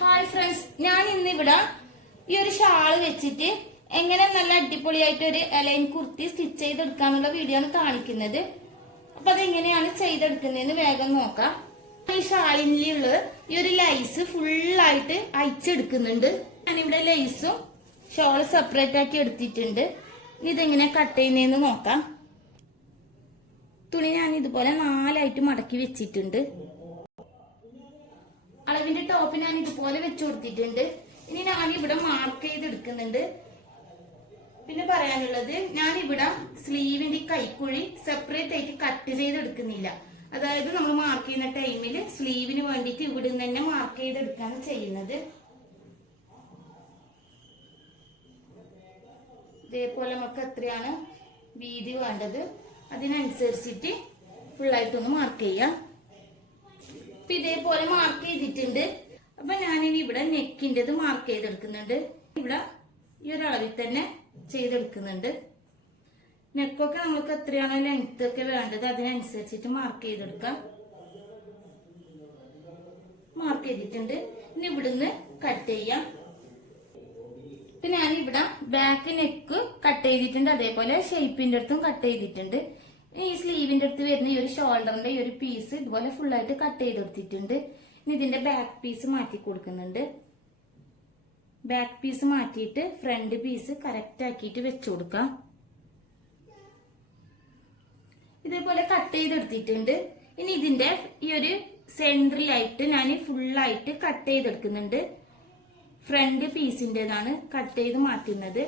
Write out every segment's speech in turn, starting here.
Hi friends, ഞാൻ ഇന്നിവിടെ ഈ ഒരു ഷാള് വെച്ചിട്ട് എങ്ങനെ നല്ല അടിപൊളിയായിട്ട് ഒരു അലൈൻ കുർത്തി സ്റ്റിച്ച് ചെയ്തെടുക്കാന്നുള്ള വീഡിയോ ആണ് കാണിക്കുന്നത്. അപ്പൊ അതെങ്ങനെയാണ് ചെയ്തെടുക്കുന്നതെന്ന് വേഗം നോക്കാം. ഈ ഷാളിനുള്ള ഈ ഒരു ലൈസ് ഫുള്ളായിട്ട് അയച്ചെടുക്കുന്നുണ്ട്. ഞാനിവിടെ ലൈസും ഷോള് സെപ്പറേറ്റ് ആക്കി എടുത്തിട്ടുണ്ട്. ഇനി ഇതെങ്ങനെ കട്ട് ചെയ്യുന്നതെന്ന് നോക്കാം. തുണി ഞാൻ ഇതുപോലെ 4 ആയിട്ട് മടക്കി വെച്ചിട്ടുണ്ട്. അളവിന്റെ ടോപ്പ് ഞാൻ ഇതുപോലെ വെച്ചു കൊടുത്തിട്ടുണ്ട്. ഇനി ഞാൻ ഇവിടെ മാർക്ക് ചെയ്തെടുക്കുന്നുണ്ട്. പിന്നെ പറയാനുള്ളത്, ഞാൻ ഇവിടെ സ്ലീവിന്റെ കൈക്കുഴി സെപ്പറേറ്റ് ആയിട്ട് കട്ട് ചെയ്തെടുക്കുന്നില്ല. അതായത് നമ്മൾ മാർക്ക് ചെയ്യുന്ന ടൈമിൽ സ്ലീവിന് വേണ്ടിയിട്ട് ഇവിടെ നിന്ന് തന്നെ മാർക്ക് ചെയ്തെടുക്കാണ് ചെയ്യുന്നത്. ഇതേപോലെ നമുക്ക് എത്രയാണ് വീതി വേണ്ടത് അതിനനുസരിച്ചിട്ട് ഫുള്ളായിട്ടൊന്ന് മാർക്ക് ചെയ്യാം. അപ്പൊ ഇതേപോലെ മാർക്ക് ചെയ്തിട്ടുണ്ട്. അപ്പൊ ഞാനിനി ഇവിടെ നെക്കിൻ്റെത് മാർക്ക് ചെയ്തെടുക്കുന്നുണ്ട്. ഇവിടെ ഈ ഒരു അളവിൽ തന്നെ ചെയ്തെടുക്കുന്നുണ്ട്. നെക്കൊക്കെ നമുക്ക് എത്രയാണോ ലെങ്ത് ഒക്കെ വേണ്ടത് അതിനനുസരിച്ചിട്ട് മാർക്ക് ചെയ്തെടുക്കാം. മാർക്ക് ചെയ്തിട്ടുണ്ട്. ഇനി ഇവിടുന്ന് കട്ട് ചെയ്യാം. ഇപ്പൊ ഞാനിവിടെ ബാക്ക് നെക്ക് കട്ട് ചെയ്തിട്ടുണ്ട്. അതേപോലെ ഷേപ്പിന്റെ അടുത്തും കട്ട് ചെയ്തിട്ടുണ്ട്. ഈ സ്ലീവിന്റെ അടുത്ത് വരുന്ന ഈ ഒരു ഷോൾഡറിന്റെ ഈ ഒരു പീസ് ഇതുപോലെ ഫുള്ളായിട്ട് കട്ട് ചെയ്തെടുത്തിട്ടുണ്ട്. ഇനി ഇതിന്റെ ബാക്ക് പീസ് മാറ്റി കൊടുക്കുന്നുണ്ട്. ബാക്ക് പീസ് മാറ്റിയിട്ട് ഫ്രണ്ട് പീസ് കറക്റ്റ് ആക്കിയിട്ട് വെച്ചു കൊടുക്കാം. ഇതേപോലെ കട്ട് ചെയ്തെടുത്തിട്ടുണ്ട്. ഇനി ഇതിന്റെ ഈ ഒരു സെന്ററിലായിട്ട് ഞാൻ ഫുള്ളായിട്ട് കട്ട് ചെയ്തെടുക്കുന്നുണ്ട്. ഫ്രണ്ട് പീസിൻ്റെതാണ് കട്ട് ചെയ്ത് മാറ്റുന്നത്.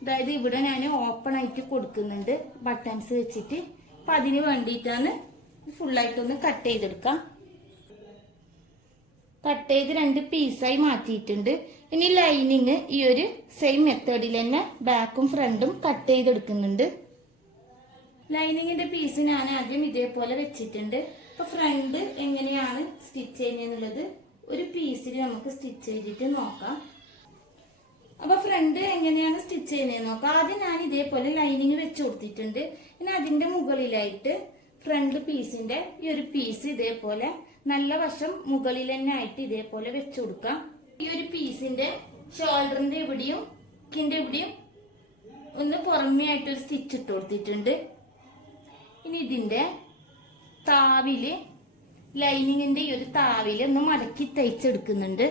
അതായത് ഇവിടെ ഞാൻ ഓപ്പൺ ആയിട്ട് കൊടുക്കുന്നുണ്ട് ബട്ടൺസ് വെച്ചിട്ട്. അപ്പൊ അതിന് വേണ്ടിയിട്ടാണ് ഫുള്ളായിട്ടൊന്ന് കട്ട് ചെയ്തെടുക്കാം. കട്ട് ചെയ്ത് 2 പീസായി മാറ്റിയിട്ടുണ്ട്. ഇനി ലൈനിങ് ഈ ഒരു സെയിം മെത്തേഡിൽ തന്നെ ബാക്കും ഫ്രണ്ടും കട്ട് ചെയ്തെടുക്കുന്നുണ്ട്. ലൈനിങ്ങിന്റെ പീസ് ഞാൻ ആദ്യം ഇതേപോലെ വെച്ചിട്ടുണ്ട്. അപ്പൊ ഫ്രണ്ട് എങ്ങനെയാണ് സ്റ്റിച്ച് ചെയ്യുന്നതെന്നുള്ളത് ഒരു പീസിൽ നമുക്ക് സ്റ്റിച്ച് ചെയ്തിട്ട് നോക്കാം. അപ്പൊ ഫ്രണ്ട് എങ്ങനെയാണ് സ്റ്റിച്ച് ചെയ്യുന്നത് നോക്കാം. ആദ്യം ഞാൻ ഇതേപോലെ ലൈനിങ് വെച്ച് കൊടുത്തിട്ടുണ്ട്. ഇനി അതിന്റെ മുകളിലായിട്ട് ഫ്രണ്ട് പീസിന്റെ ഈ ഒരു പീസ് ഇതേപോലെ നല്ല വശം മുകളിൽ തന്നെ ആയിട്ട് ഇതേപോലെ വെച്ചു കൊടുക്കാം. ഈ ഒരു പീസിന്റെ ഷോൾഡറിന്റെ ഇവിടെയും നെക്കിന്റെ ഇവിടെയും ഒന്ന് പുറമേ ആയിട്ട് ഒരു സ്റ്റിച്ച് ഇട്ട് കൊടുത്തിട്ടുണ്ട്. ഇനി ഇതിന്റെ താവില് ലൈനിങ്ങിന്റെ ഈ ഒരു താവില് ഒന്ന് മടക്കി തയ്ച്ചെടുക്കുന്നുണ്ട്.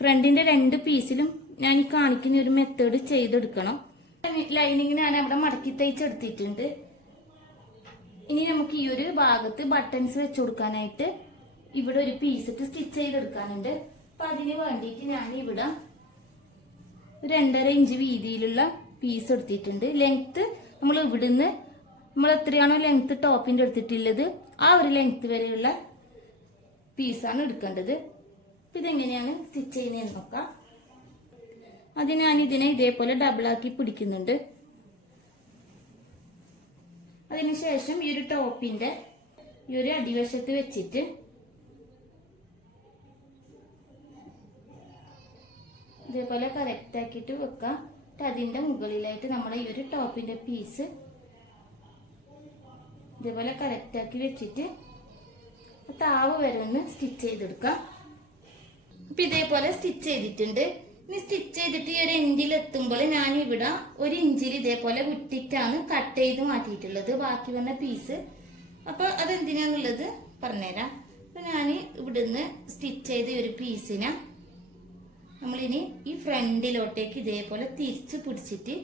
ഫ്രണ്ടിന്റെ 2 പീസിലും ഞാൻ ഈ കാണിക്കുന്ന ഒരു മെത്തേഡ് ചെയ്തെടുക്കണം. ലൈനിങ് ഞാൻ അവിടെ മടക്കി തയ്ച്ചെടുത്തിട്ടുണ്ട്. ഇനി നമുക്ക് ഈ ഒരു ഭാഗത്ത് ബട്ടൺസ് വെച്ച് കൊടുക്കാനായിട്ട് ഇവിടെ ഒരു പീസ് ഇട്ട് സ്റ്റിച്ച് ചെയ്തെടുക്കാനുണ്ട്. അപ്പൊ അതിന് വേണ്ടിയിട്ട് ഞാൻ ഇവിടെ 2.5 ഇഞ്ച് വീതിയിലുള്ള പീസ് എടുത്തിട്ടുണ്ട്. ലെങ്ത് നമ്മൾ ഇവിടുന്ന് നമ്മൾ എത്രയാണോ ലെങ്ത് ടോപ്പിന്റെ എടുത്തിട്ടുള്ളത് ആ ഒരു ലെങ്ത് വരെയുള്ള പീസാണ് എടുക്കേണ്ടത്. അപ്പൊ ഇതെങ്ങനെയാണ് സ്റ്റിച്ച് ചെയ്യുന്നതെന്ന് നോക്കാം. അത് ഞാൻ ഇതിനെ ഇതേപോലെ ഡബിളാക്കി പിടിക്കുന്നുണ്ട്. അതിനുശേഷം ഈ ഒരു ടോപ്പിന്റെ ഈ ഒരു അടിവശത്ത് വെച്ചിട്ട് ഇതേപോലെ കറക്റ്റ് ആക്കിയിട്ട് വെക്കാം. അതിന്റെ മുകളിലായിട്ട് നമ്മൾ ഈ ഒരു ടോപ്പിന്റെ പീസ് ഇതേപോലെ കറക്റ്റ് ആക്കി വെച്ചിട്ട് താവ് വരെ ഒന്ന് സ്റ്റിച്ച് ചെയ്തെടുക്കാം. അപ്പൊ ഇതേപോലെ സ്റ്റിച്ച് ചെയ്തിട്ടുണ്ട്. ഇനി സ്റ്റിച്ച് ചെയ്തിട്ട് ഈ ഒരു എൻഡിൽ എത്തുമ്പോൾ ഞാൻ ഇവിടെ 1 ഇഞ്ചിൽ ഇതേപോലെ വിട്ടിട്ടാണ് കട്ട് ചെയ്ത് മാറ്റിയിട്ടുള്ളത് ബാക്കി വന്ന പീസ്. അപ്പൊ അതെന്തിനാന്നുള്ളത് പറഞ്ഞുതരാം. അപ്പൊ ഞാൻ ഇവിടുന്ന് സ്റ്റിച്ച് ചെയ്ത ഒരു പീസിനെ നമ്മളിനി ഈ ഫ്രണ്ടിലോട്ടേക്ക് ഇതേപോലെ തിരിച്ച് പിടിച്ചിട്ട്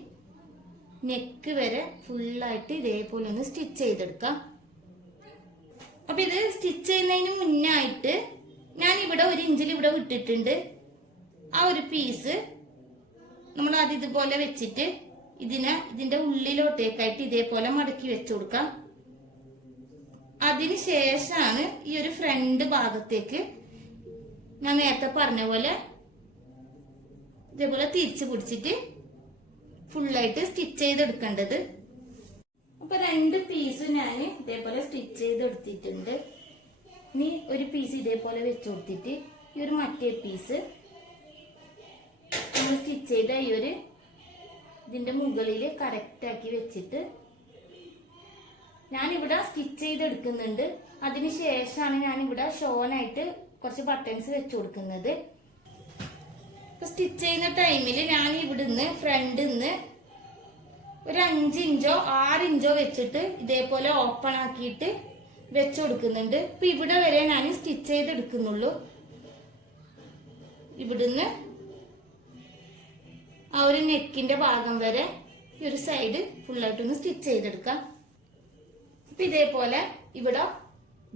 നെക്ക് വരെ ഫുള്ളായിട്ട് ഇതേപോലെ ഒന്ന് സ്റ്റിച്ച് ചെയ്തെടുക്കാം. അപ്പൊ ഇത് സ്റ്റിച്ച് ചെയ്യുന്നതിന് മുന്നായിട്ട് ഞാൻ ഇവിടെ 1 ഇഞ്ചിൽ ഇവിടെ വിട്ടിട്ടുണ്ട്. ആ ഒരു പീസ് നമ്മൾ അത് ഇതുപോലെ വെച്ചിട്ട് ഇതിന്റെ ഉള്ളിലോട്ടേക്കായിട്ട് ഇതേപോലെ മടക്കി വെച്ചു കൊടുക്കാം. അതിന് ശേഷമാണ് ഈ ഒരു ഫ്രണ്ട് ഭാഗത്തേക്ക് ഞാൻ നേരത്തെ പറഞ്ഞ പോലെ ഇതേപോലെ തിരിച്ചു പിടിച്ചിട്ട് ഫുള്ളായിട്ട് സ്റ്റിച്ച് ചെയ്തെടുക്കേണ്ടത്. അപ്പൊ 2 പീസ് ഞാൻ ഇതേപോലെ സ്റ്റിച്ച് ചെയ്തെടുത്തിട്ടുണ്ട്. ഇനി ഒരു പീസ് ഇതേപോലെ വെച്ചു കൊടുത്തിട്ട് ഈ ഒരു മറ്റേ പീസ് നമ്മൾ സ്റ്റിച്ച് ചെയ്ത ഈ ഒരു ഇതിന്റെ മുകളിൽ കറക്റ്റ് ആക്കി വെച്ചിട്ട് ഞാനിവിടെ സ്റ്റിച്ച് ചെയ്തെടുക്കുന്നുണ്ട്. അതിനുശേഷമാണ് ഞാനിവിടെ ഷോനായിട്ട് കുറച്ച് ബട്ടൺസ് വെച്ചു കൊടുക്കുന്നത്. ഇപ്പൊ സ്റ്റിച്ച് ചെയ്യുന്ന ടൈമിൽ ഞാൻ ഇവിടുന്ന് ഫ്രണ്ടിന്ന് ഒരു 5 ഇഞ്ചോ 6 ഇഞ്ചോ വെച്ചിട്ട് ഇതേപോലെ ഓപ്പൺ ആക്കിയിട്ട് വെച്ചു കൊടുക്കുന്നുണ്ട്. ഇപ്പൊ ഇവിടെ വരെ ഞാൻ സ്റ്റിച്ച് ചെയ്തെടുക്കുന്നുള്ളൂ. ഇവിടുന്ന് ആ ഒരു നെക്കിന്റെ ഭാഗം വരെ ഈ ഒരു സൈഡ് ഫുള്ളായിട്ടൊന്ന് സ്റ്റിച്ച് ചെയ്തെടുക്കാം. ഇപ്പൊ ഇതേപോലെ ഇവിടെ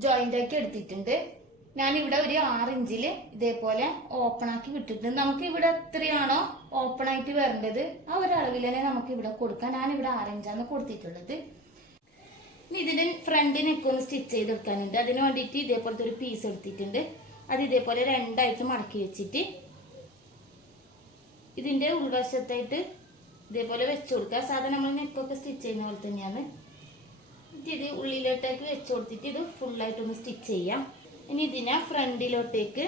ജോയിന്റ് ആക്കി എടുത്തിട്ടുണ്ട്. ഞാൻ ഇവിടെ ഒരു 6 ഇഞ്ചില് ഇതേപോലെ ഓപ്പൺ ആക്കി വിട്ടിട്ടുണ്ട്. നമുക്ക് ഇവിടെ എത്രയാണോ ഓപ്പൺ ആയിട്ട് വരേണ്ടത് ആ ഒരു അളവിൽ തന്നെ നമുക്ക് ഇവിടെ കൊടുക്കാം. ഞാൻ ഇവിടെ 6 ഇഞ്ചാണ് കൊടുത്തിട്ടുള്ളത്. ഇനി ഇതിന് ഫ്രണ്ട് നെക്ക് ഒന്ന് സ്റ്റിച്ച് ചെയ്തെടുക്കാനുണ്ട്. അതിന് വേണ്ടിയിട്ട് ഇതേപോലത്തെ ഒരു പീസ് എടുത്തിട്ടുണ്ട്. അത് ഇതേപോലെ രണ്ടായിട്ട് മടക്കി വെച്ചിട്ട് ഇതിന്റെ ഉൾവശത്തായിട്ട് ഇതേപോലെ വെച്ചു കൊടുക്കുക. സാധാരണ നമ്മൾ നെക്കൊക്കെ സ്റ്റിച്ച് ചെയ്യുന്ന പോലെ തന്നെയാണ്. ഇത് ഉള്ളിലോട്ടേക്ക് വെച്ചു കൊടുത്തിട്ട് ഇത് ഫുള്ളായിട്ടൊന്ന് സ്റ്റിച്ച് ചെയ്യാം. ഇനി ഇതിനെ ഫ്രണ്ടിലോട്ടേക്ക്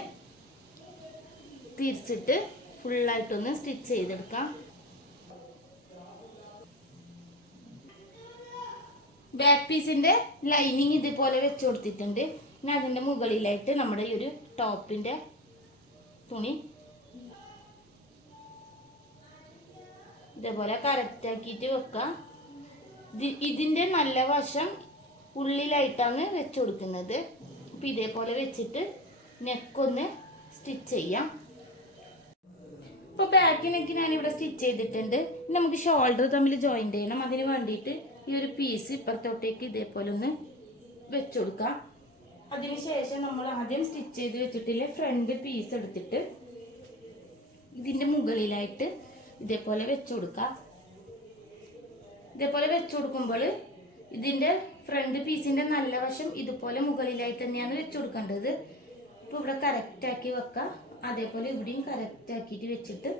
തിരിച്ചിട്ട് ഫുള്ളായിട്ടൊന്ന് സ്റ്റിച്ച് ചെയ്തെടുക്കാം. ബാക്ക് പീസിന്റെ ലൈനിങ് ഇതുപോലെ വെച്ചു കൊടുത്തിട്ടുണ്ട്. ഇനി അതിന്റെ മുകളിലായിട്ട് നമ്മുടെ ഈ ഒരു ടോപ്പിന്റെ തുണി ഇതേപോലെ കറക്റ്റ് ആക്കിയിട്ട് വെക്കാം. ഇതിന്റെ നല്ല വശം ഉള്ളിലായിട്ടാണ് വെച്ചു കൊടുക്കുന്നത്. അപ്പൊ ഇതേപോലെ വെച്ചിട്ട് നെക്കൊന്ന് സ്റ്റിച്ച് ചെയ്യാം. ഇപ്പൊ ബാക്ക് നെക്ക് ഞാൻ ഇവിടെ സ്റ്റിച്ച് ചെയ്തിട്ടുണ്ട്. നമുക്ക് ഷോൾഡർ തമ്മിൽ ജോയിന്റ് ചെയ്യണം. അതിന് വേണ്ടിയിട്ട് ഈ ഒരു പീസ് ഇപ്പുറത്തോട്ടേക്ക് ഇതേപോലെ ഒന്ന് വെച്ചു കൊടുക്കാം. അതിനുശേഷം നമ്മൾ ആദ്യം സ്റ്റിച്ച് ചെയ്ത് വെച്ചിട്ടില്ലേ ഫ്രണ്ട് പീസ് എടുത്തിട്ട് ഇതിന്റെ മുകളിലായിട്ട് ഇതേപോലെ വെച്ചു കൊടുക്കാം. ഇതേപോലെ വെച്ചു കൊടുക്കുമ്പോൾ ഇതിന്റെ ഫ്രണ്ട് പീസിന്റെ നല്ല വശം ഇതുപോലെ മുകളിലായിട്ട് തന്നെയാണ് വെച്ചു കൊടുക്കേണ്ടത്. ഇപ്പൊ ഇവിടെ കറക്റ്റ് ആക്കി വെക്കാം. അതേപോലെ ഇവിടെയും കറക്റ്റ് ആക്കിയിട്ട് വെച്ചിട്ട്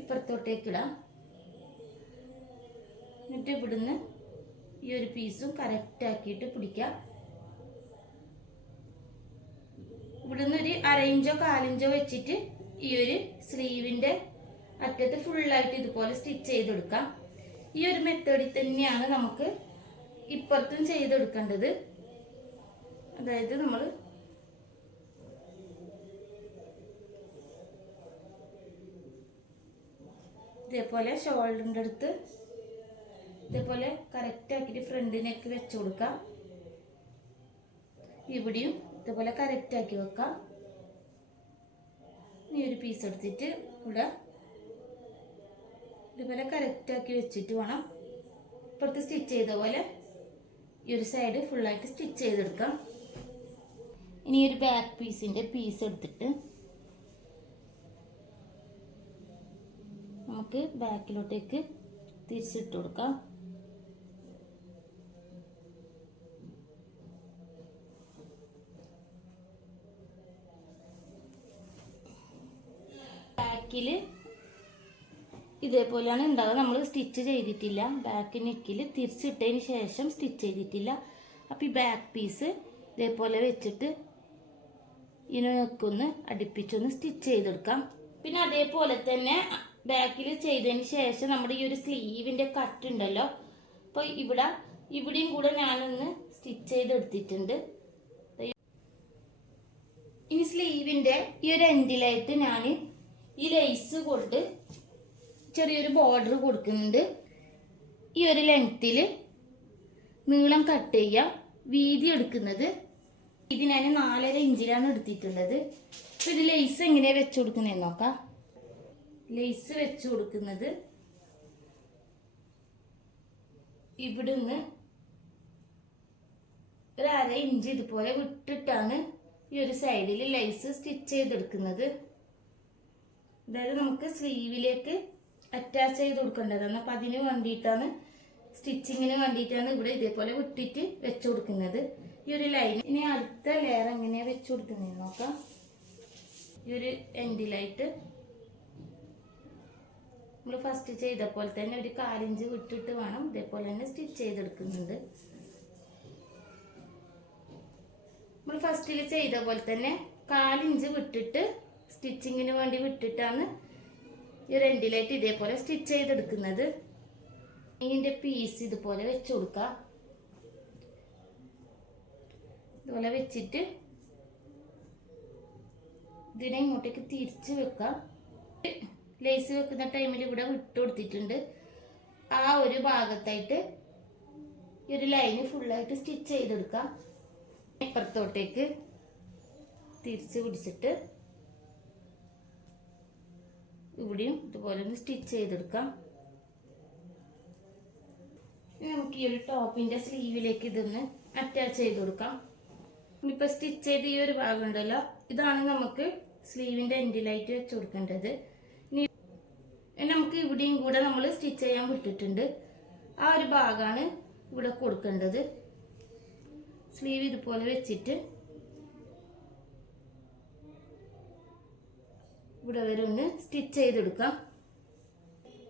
ഇപ്പുറത്തോട്ടേക്ക് ഇടാം. എന്നിട്ട് ഇവിടുന്ന് ഈ ഒരു പീസും കറക്റ്റ് ആക്കിയിട്ട് പിടിക്കാം. ഇവിടുന്ന് ഒരു 1/2 ഇഞ്ചോ 1/4 ഇഞ്ചോ വെച്ചിട്ട് ഈ ഒരു സ്ലീവിന്റെ അറ്റത്ത് ഫുള്ളായിട്ട് ഇതുപോലെ സ്റ്റിച്ച് ചെയ്തെടുക്കാം. ഈ ഒരു മെത്തേഡിൽ തന്നെയാണ് നമുക്ക് ഇപ്പുറത്തും ചെയ്തെടുക്കേണ്ടത്. അതായത് നമ്മൾ ഇതേപോലെ ഷോൾഡറിന്റെ അടുത്ത് ഇതേപോലെ കറക്റ്റ് ആക്കിയിട്ട് ഫ്രണ്ട് നെക്ക് വെച്ചു കൊടുക്കാം. ഇവിടെയും ഇതേപോലെ കറക്റ്റ് ആക്കി വെക്കാം. ഈ ഒരു പീസ് എടുത്തിട്ട് ഇവിടെ ഇതുപോലെ കറക്റ്റ് ആക്കി വെച്ചിട്ട് വേണം ഇപ്പുറത്ത് സ്റ്റിച്ച് ചെയ്ത പോലെ ഈ ഒരു സൈഡ് ഫുള്ളായിട്ട് സ്റ്റിച്ച് ചെയ്തെടുക്കാം. ഇനി ഒരു ബാക്ക് പീസിന്റെ പീസ് എടുത്തിട്ട് നമുക്ക് ബാക്കിലോട്ടേക്ക് തിരിച്ചിട്ട് കൊടുക്കാം. ബാക്കില് ഇതേപോലെയാണ് ഉണ്ടാവുക. നമ്മൾ സ്റ്റിച്ച് ചെയ്തിട്ടില്ല. ബാക്ക് നെക്കിൽ തിരിച്ചിട്ടതിന് ശേഷം സ്റ്റിച്ച് ചെയ്തിട്ടില്ല. അപ്പം ഈ ബാക്ക് പീസ് ഇതേപോലെ വെച്ചിട്ട് ഇതിനെ നെക്കൊന്ന് അടുപ്പിച്ചൊന്ന് സ്റ്റിച്ച് ചെയ്തെടുക്കാം. പിന്നെ അതേപോലെ തന്നെ ബാക്കിൽ ചെയ്തതിന് ശേഷം നമ്മുടെ ഈ ഒരു സ്ലീവിന്റെ കട്ട് ഉണ്ടല്ലോ, അപ്പോൾ ഇവിടെയും കൂടെ ഞാനൊന്ന് സ്റ്റിച്ച് ചെയ്തെടുത്തിട്ടുണ്ട്. ഇനി സ്ലീവിന്റെ ഈ ഒരു എൻഡിലായിട്ട് ഞാൻ ഈ ലേസ് കൊണ്ട് ചെറിയൊരു ബോർഡർ കൊടുക്കുന്നുണ്ട്. ഈ ഒരു ലെങ്ത്തിൽ നീളം കട്ട് ചെയ്യാം. വീതി എടുക്കുന്നത് ഇത് ഞാൻ 4.5 ഇഞ്ചിലാണ് എടുത്തിട്ടുള്ളത്. അപ്പൊ ഇത് ലേസ് എങ്ങനെയാ വെച്ചു കൊടുക്കുന്നതെന്ന് നോക്കാം. ലേസ് വെച്ചു കൊടുക്കുന്നത് ഇവിടുന്ന് ഒരു 1/2 ഇഞ്ച് ഇതുപോലെ വിട്ടിട്ടാണ് ഈ ഒരു സൈഡിൽ ലേസ് സ്റ്റിച്ച് ചെയ്തെടുക്കുന്നത്. അതായത് നമുക്ക് സ്ലീവിലേക്ക് അറ്റാച്ച് ചെയ്ത് കൊടുക്കേണ്ടതാണ്. അപ്പൊ അതിന് വേണ്ടിയിട്ടാണ്, സ്റ്റിച്ചിങ്ങിന് വേണ്ടിയിട്ടാണ് ഇവിടെ ഇതേപോലെ വിട്ടിട്ട് വെച്ചു കൊടുക്കുന്നത് ഈ ഒരു ലൈൻ. ഇനി അടുത്ത ലെയർ എങ്ങനെയാ വെച്ചു കൊടുക്കുന്നത് നോക്കാം. ഈ ഒരു എൻഡിലായിട്ട് നമ്മൾ ഫസ്റ്റ് ചെയ്ത പോലെ തന്നെ ഒരു 1/4 ഇഞ്ച് വിട്ടിട്ട് വേണം ഇതേപോലെ തന്നെ സ്റ്റിച്ച് ചെയ്തെടുക്കുന്നുണ്ട്. നമ്മൾ ഫസ്റ്റിൽ ചെയ്ത പോലെ തന്നെ 1/4 ഇഞ്ച് വിട്ടിട്ട് സ്റ്റിച്ചിങ്ങിന് വേണ്ടി വിട്ടിട്ടാണ് ഈ ഒരു എൻഡിലായിട്ട് ഇതേപോലെ സ്റ്റിച്ച് ചെയ്തെടുക്കുന്നത്. ഇതിന്റെ പീസ് ഇതുപോലെ വെച്ചു കൊടുക്കാം. ഇതുപോലെ വെച്ചിട്ട് ഇതിനെ ഇങ്ങോട്ടേക്ക് തിരിച്ച് വെക്കാം. ലേസ് വെക്കുന്ന ടൈമിൽ ഇവിടെ വിട്ട് കൊടുത്തിട്ടുണ്ട്. ആ ഒരു ഭാഗത്തായിട്ട് ഈ ഒരു ലൈന് ഫുള്ളായിട്ട് സ്റ്റിച്ച് ചെയ്തെടുക്കാം. ഇപ്പുറത്തോട്ടേക്ക് തിരിച്ച് പിടിച്ചിട്ട് ഇവിടെയും ഇതുപോലെ ഒന്ന് സ്റ്റിച്ച് ചെയ്തെടുക്കാം. നമുക്ക് ഈ ഒരു ടോപ്പിന്റെ സ്ലീവിലേക്ക് ഇതൊന്ന് അറ്റാച്ച് ചെയ്ത് കൊടുക്കാം. ഇപ്പൊ സ്റ്റിച്ച് ചെയ്ത് ഈ ഒരു ഭാഗം ഉണ്ടല്ലോ, ഇതാണ് നമുക്ക് സ്ലീവിന്റെ എൻഡിലായിട്ട് വെച്ച് കൊടുക്കേണ്ടത്. ഇനി നമുക്ക് ഇവിടെയും കൂടെ നമ്മൾ സ്റ്റിച്ച് ചെയ്യാൻ വിട്ടിട്ടുണ്ട്. ആ ഒരു ഭാഗമാണ് ഇവിടെ കൊടുക്കേണ്ടത്. സ്ലീവ് ഇതുപോലെ വെച്ചിട്ട് ഇവിടെ വരെ ഒന്ന് സ്റ്റിച്ച് ചെയ്തെടുക്കാം.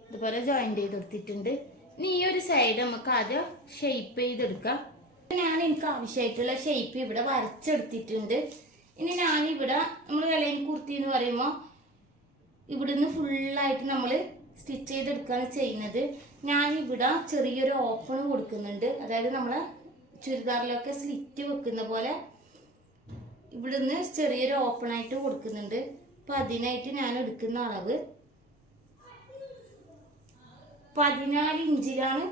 ഇതുപോലെ ജോയിന്റ് ചെയ്തെടുത്തിട്ടുണ്ട്. ഇനി ഈ ഒരു സൈഡ് നമുക്ക് ആദ്യം ഷേപ്പ് ചെയ്തെടുക്കാം. എനിക്ക് ആവശ്യമായിട്ടുള്ള ഷേപ്പ് ഇവിടെ വരച്ചെടുത്തിട്ടുണ്ട്. ഇനി ഞാനിവിടെ നമ്മൾ കലയിൽ കുർത്തി എന്ന് പറയുമ്പോൾ ഇവിടുന്ന് ഫുള്ളായിട്ട് നമ്മൾ സ്റ്റിച്ച് ചെയ്തെടുക്കുകയാണ് ചെയ്യുന്നത്. ഞാനിവിടെ ചെറിയൊരു ഓപ്പൺ കൊടുക്കുന്നുണ്ട്. അതായത് നമ്മളെ ചുരിദാറിലൊക്കെ സ്ലിറ്റ് വെക്കുന്ന പോലെ ഇവിടുന്ന് ചെറിയൊരു ഓപ്പൺ ആയിട്ട് കൊടുക്കുന്നുണ്ട്. അപ്പം അതിനായിട്ട് ഞാൻ എടുക്കുന്ന അളവ് 14 ഇഞ്ചിലാണ്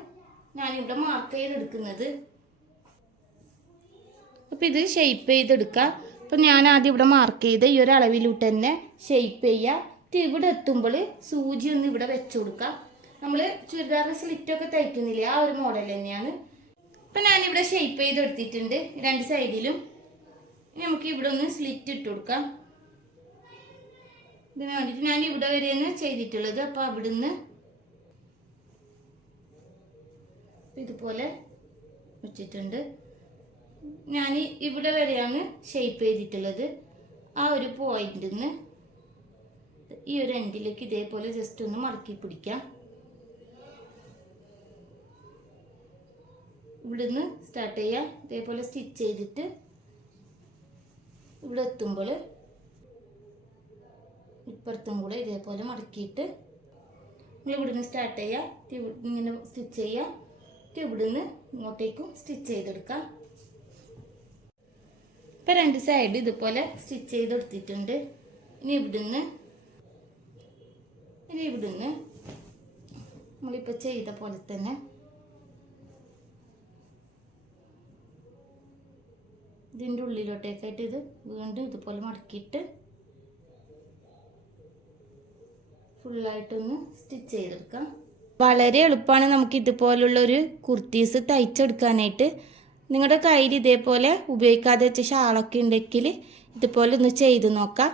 ഞാനിവിടെ മാർക്ക് ചെയ്തെടുക്കുന്നത്. അപ്പം ഇത് ഷേപ്പ് ചെയ്തെടുക്കാം. അപ്പം ഞാൻ ആദ്യം ഇവിടെ മാർക്ക് ചെയ്ത് ഈ ഒരു അളവിലോട്ട് തന്നെ ഷേപ്പ് ചെയ്യുക. ഇവിടെ എത്തുമ്പോൾ സൂചി ഒന്ന് ഇവിടെ വെച്ചു കൊടുക്കാം. നമ്മൾ ചുരിദാറിന് സ്ലിറ്റൊക്കെ തയ്ക്കുന്നില്ലേ, ആ ഒരു മോഡൽ തന്നെയാണ്. അപ്പം ഞാനിവിടെ ഷേപ്പ് ചെയ്തെടുത്തിട്ടുണ്ട് 2 സൈഡിലും. നമുക്ക് ഇവിടെ ഒന്ന് സ്ലിറ്റ് ഇട്ട് കൊടുക്കാം. ഇതിന് വേണ്ടിയിട്ട് ഞാൻ ഇവിടെ വരെയാണ് ചെയ്തിട്ടുള്ളത്. അപ്പോൾ അവിടുന്ന് ഇതുപോലെ വെച്ചിട്ടുണ്ട്. ഞാൻ ഇവിടെ വരെയാണ് ഷേപ്പ് ചെയ്തിട്ടുള്ളത്. ആ ഒരു പോയിന്റിൽ നിന്ന് ഈ ഒരു എൻഡിലേക്ക് ഇതേപോലെ ജസ്റ്റ് ഒന്ന് മടക്കി പിടിക്കാം. ഇവിടുന്ന് സ്റ്റാർട്ട് ചെയ്യാം. ഇതേപോലെ സ്റ്റിച്ച് ചെയ്തിട്ട് ഇവിടെ എത്തുമ്പോൾ ഇപ്പുറത്തും കൂടെ ഇതേപോലെ മടക്കിയിട്ട് നമ്മൾ ഇവിടുന്ന് സ്റ്റാർട്ട് ചെയ്യാം. ഇങ്ങനെ സ്റ്റിച്ച് ചെയ്യാം. ഇവിടുന്ന് ഇങ്ങോട്ടേക്കും സ്റ്റിച്ച് ചെയ്തെടുക്കാം. ഇപ്പം 2 സൈഡ് ഇതുപോലെ സ്റ്റിച്ച് ചെയ്തെടുത്തിട്ടുണ്ട്. ഇനി ഇവിടുന്ന് നമ്മളിപ്പോൾ ചെയ്ത പോലെ തന്നെ ഇതിൻ്റെ ഉള്ളിലോട്ടേക്കായിട്ട് ഇത് വീണ്ടും ഇതുപോലെ മടക്കിയിട്ട് ഫുള്ളായിട്ടൊന്ന് സ്റ്റിച്ച് ചെയ്തെടുക്കാം. വളരെ എളുപ്പമാണ് നമുക്ക് ഇതുപോലുള്ളൊരു കുർത്തീസ് തയ്ച്ചെടുക്കാനായിട്ട്. നിങ്ങളുടെ കയ്യിൽ ഇതേപോലെ ഉപയോഗിക്കാതെ വെച്ച ഷാളൊക്കെ ഉണ്ടെങ്കിൽ ഇതുപോലെ ഒന്ന് ചെയ്ത് നോക്കാം.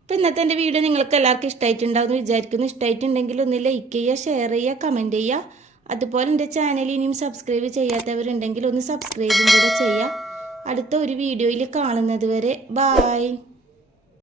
അപ്പോൾ ഇന്നത്തെ എൻ്റെ വീഡിയോ നിങ്ങൾക്ക് എല്ലാവർക്കും ഇഷ്ടമായിട്ടുണ്ടാവുമെന്ന് വിചാരിക്കുന്നു. ഇഷ്ടമായിട്ടുണ്ടെങ്കിൽ ഒന്ന് ലൈക്ക് ചെയ്യുക, ഷെയർ ചെയ്യുക, കമൻറ്റ് ചെയ്യുക. അതുപോലെ എൻ്റെ ചാനൽ ഇനിയും സബ്സ്ക്രൈബ് ചെയ്യാത്തവരുണ്ടെങ്കിൽ ഒന്ന് സബ്സ്ക്രൈബും കൂടെ ചെയ്യുക. അടുത്ത ഒരു വീഡിയോയിൽ കാണുന്നത് വരെ ബായ്.